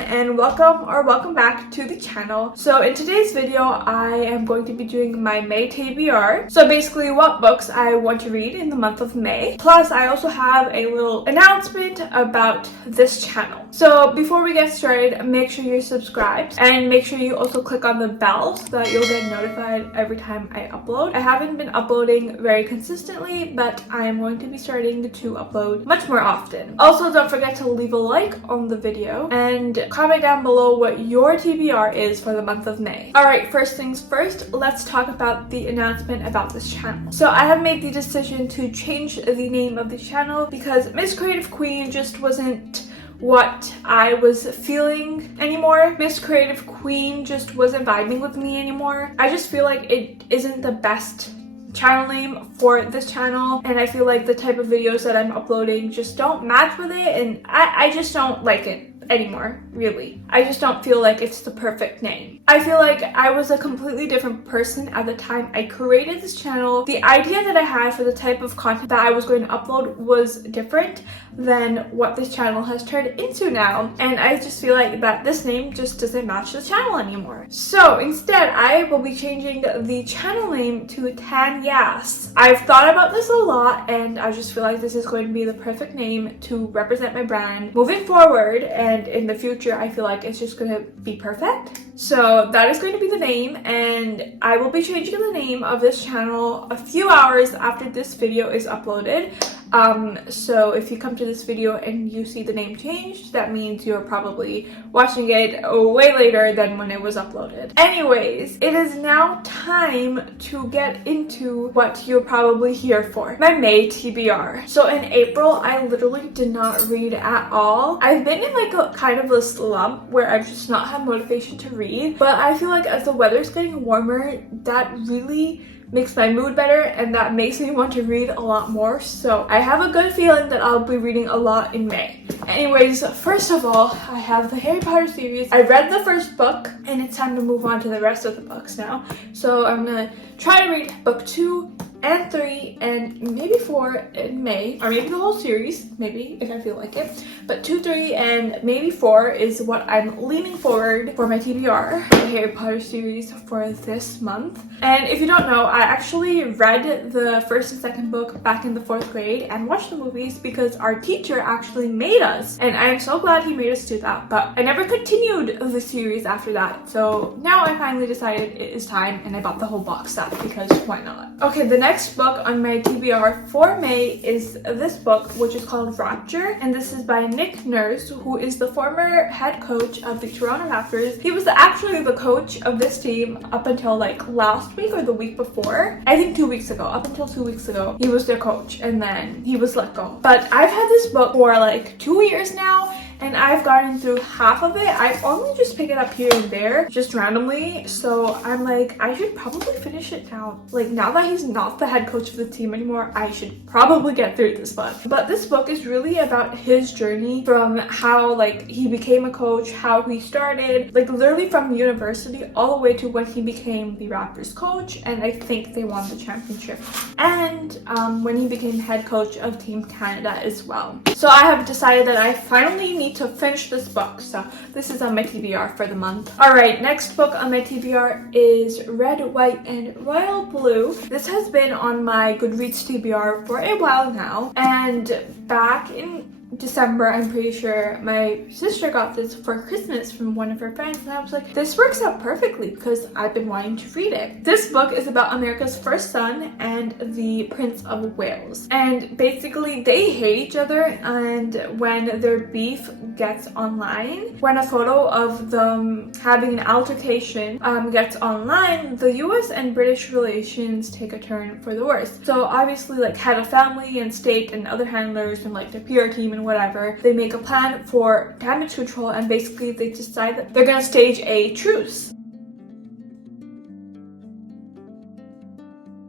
everyone, and welcome back to the channel. So in today's video I am going to be doing my May TBR. So basically what books I want to read in the month of May. Plus I also have a little announcement about this channel. So before we get started, make sure you're subscribed and make sure you also click on the bell so that you'll get notified every time I upload. I haven't been uploading very consistently, but I am going to be starting to upload much more often. Also, don't forget to leave a like on the video and comment down below what your TBR is for the month of May. Alright, first things first, let's talk about the announcement about this channel. So I have made the decision to change the name of the channel because Miss Creative Queen just wasn't what I was feeling anymore. Miss Creative Queen just wasn't vibing with me anymore. I just feel like it isn't the best channel name for this channel, and I feel like the type of videos that I'm uploading just don't match with it, and I just don't like it anymore, really. I just don't feel like it's the perfect name. I feel like I was a completely different person at the time I created this channel. The idea that I had for the type of content that I was going to upload was different than what this channel has turned into now, and I just feel like that this name just doesn't match the channel anymore. So instead I will be changing the channel name to Tanyas. I've thought about this a lot, and I just feel like this is going to be the perfect name to represent my brand moving forward, and in the future I feel like it's just gonna be perfect. So that is going to be the name, and I will be changing the name of this channel a few hours after this video is uploaded. So if you come to this video and you see the name changed, that means you're probably watching it way later than when it was uploaded. Anyways, it is now time to get into what you're probably here for, my May TBR. So in April, I literally did not read at all. I've been in like a kind of a slump where I've just not had motivation to read, but I feel like as the weather's getting warmer, that really makes my mood better, and that makes me want to read a lot more. So I have a good feeling that I'll be reading a lot in May. Anyways, first of all, I have the Harry Potter series. I read the first book, and it's time to move on to the rest of the books now. So I'm gonna try to read book 2 and 3 and maybe 4 in May, or maybe the whole series, maybe if I feel like it. But 2, 3, and maybe 4 is what I'm leaning forward for my TBR, the Harry Potter series for this month. And if you don't know, I actually read the first and second book back in the 4th grade and watched the movies because our teacher actually made us, and I am so glad he made us do that. But I never continued the series after that, so now I finally decided it is time, and I bought the whole box set because why not? Okay, the next book on my TBR for May is this book, which is called Rapture, and this is by Nick Nurse, who is the former head coach of the Toronto Raptors. He was actually the coach of this team up until like last week or the week before. I think 2 weeks ago. Up until 2 weeks ago, he was their coach, and then he was let go. But I've had this book for like 2 years now, and I've gotten through half of it. I only just pick it up here and there, just randomly. So I'm like, I should probably finish it now. Like, now that he's not the head coach of the team anymore, I should probably get through this book. But this book is really about his journey from how like he became a coach, how he started, like literally from university all the way to when he became the Raptors coach, and I think they won the championship. And when he became head coach of Team Canada as well. So I have decided that I finally need to finish this book, so this is on my TBR for the month. Alright, next book on my TBR is Red, White, and Royal Blue. This has been on my Goodreads TBR for a while now, and back in December, I'm pretty sure, my sister got this for Christmas from one of her friends, and I was like, this works out perfectly because I've been wanting to read it. This book is about America's first son and the Prince of Wales, and basically they hate each other, and when their beef gets online, when a photo of them having an altercation gets online, the US and British relations take a turn for the worse. So obviously, like, head of family and state and other handlers and like the PR team and whatever, they make a plan for damage control, and basically they decide that they're gonna stage a truce.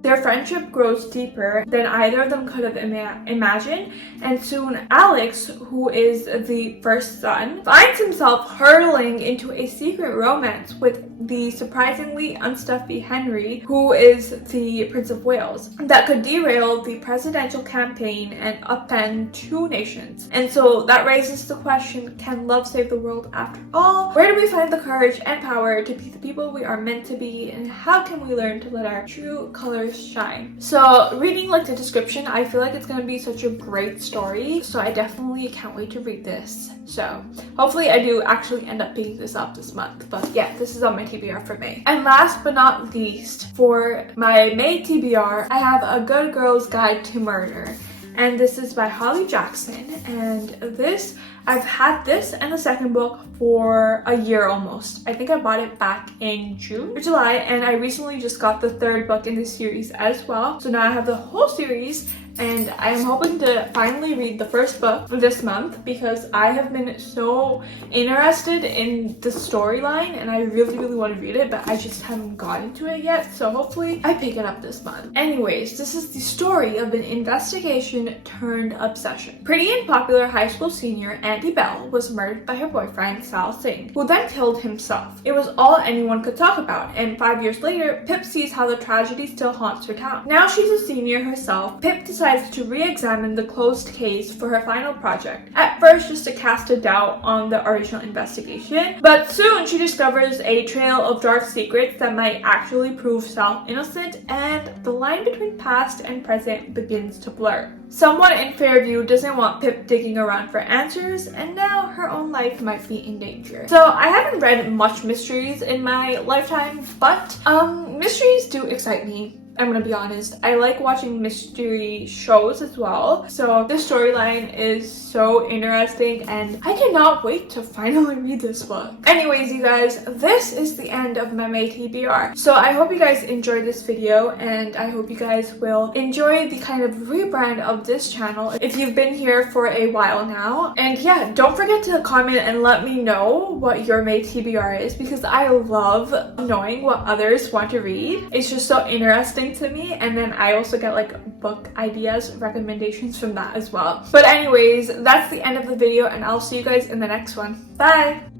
Their friendship grows deeper than either of them could have imagined, and soon Alex, who is the first son, finds himself hurtling into a secret romance with the surprisingly unstuffy Henry, who is the Prince of Wales, that could derail the presidential campaign and upend two nations. And so that raises the question, can love save the world after all? Where do we find the courage and power to be the people we are meant to be, and how can we learn to let our true colors shine? So reading like the description, I feel like it's going to be such a great story, so I definitely can't wait to read this. So hopefully I do actually end up picking this up this month, but yeah, this is on my TBR for May. And last but not least, for my May TBR, I have A Good Girl's Guide to Murder, and this is by Holly Jackson. And this, I've had this and the second book for a year almost. I think I bought it back in June or July, and I recently just got the third book in this series as well. So now I have the whole series, and I am hoping to finally read the first book this month because I have been so interested in the storyline and I really want to read it, but I just haven't gotten to it yet, so hopefully I pick it up this month. Anyways, this is the story of an investigation turned obsession. Pretty and popular high school senior Andy Bell was murdered by her boyfriend Sal Singh, who then killed himself. It was all anyone could talk about, and 5 years later, Pip sees how the tragedy still haunts her town. Now she's a senior herself, Pip decides to re-examine the closed case for her final project. At first, just to cast a doubt on the original investigation, but soon she discovers a trail of dark secrets that might actually prove Sal innocent, and the line between past and present begins to blur. Someone in Fairview doesn't want Pip digging around for answers, and now her own life might be in danger. So I haven't read much mysteries in my lifetime, but mysteries do excite me. I'm gonna be honest, I like watching mystery shows as well. So this storyline is so interesting and I cannot wait to finally read this book. Anyways, you guys, this is the end of my May TBR. So I hope you guys enjoyed this video, and I hope you guys will enjoy the kind of rebrand of this channel if you've been here for a while now. And yeah, don't forget to comment and let me know what your May TBR is, because I love knowing what others want to read. It's just so interesting to me, and then I also get like book ideas, recommendations from that as well. But anyways, that's the end of the video, and I'll see you guys in the next one. Bye!